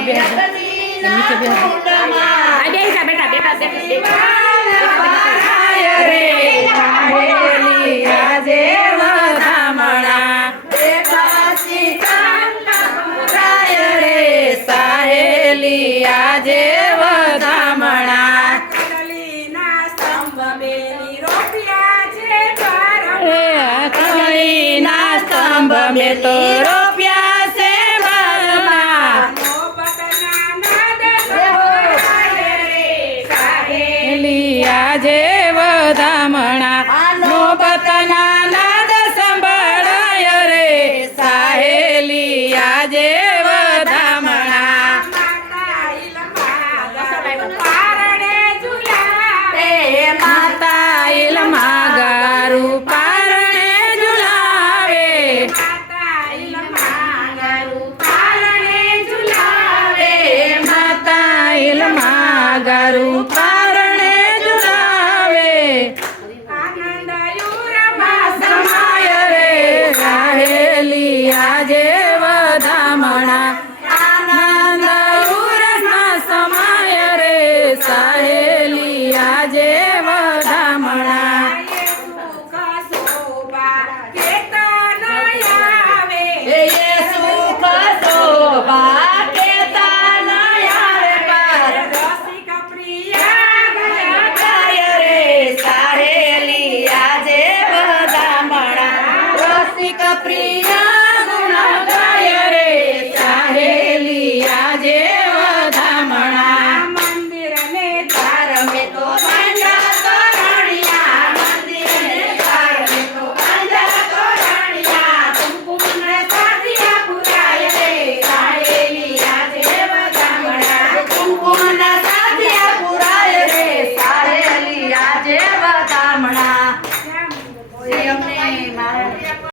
મીઠો બેહા મીઠો બેહા આ બેસા બેટા બેટા રે સાહેલી આજે વધામણા એકાસી રાય રે સાહેલી આજે વધામણા કલીના સ્તંભ બેની રોપિયા છે કળીના સ્તંભ મેં તો રોપ્યા છે બારમાં સાહેલી આજે વધામણા નોબતના નાદ સંભળાય રે સાહેલી આજે વધામણા માતા ઇલમાં ગારું પારણે ઝુલાવે માતા ઇલમાં ગારું પારણે ઝુલાવે સમાય રે સાહેલી આજે વધામણા આનંદ ઉરમાં સમાય રે સાહેલી આજે વધામણા એ સુખ શોભા કેતા ન આવે પાર ગાય રે સાહેલી આજે વધામણા રસિક પ્રિય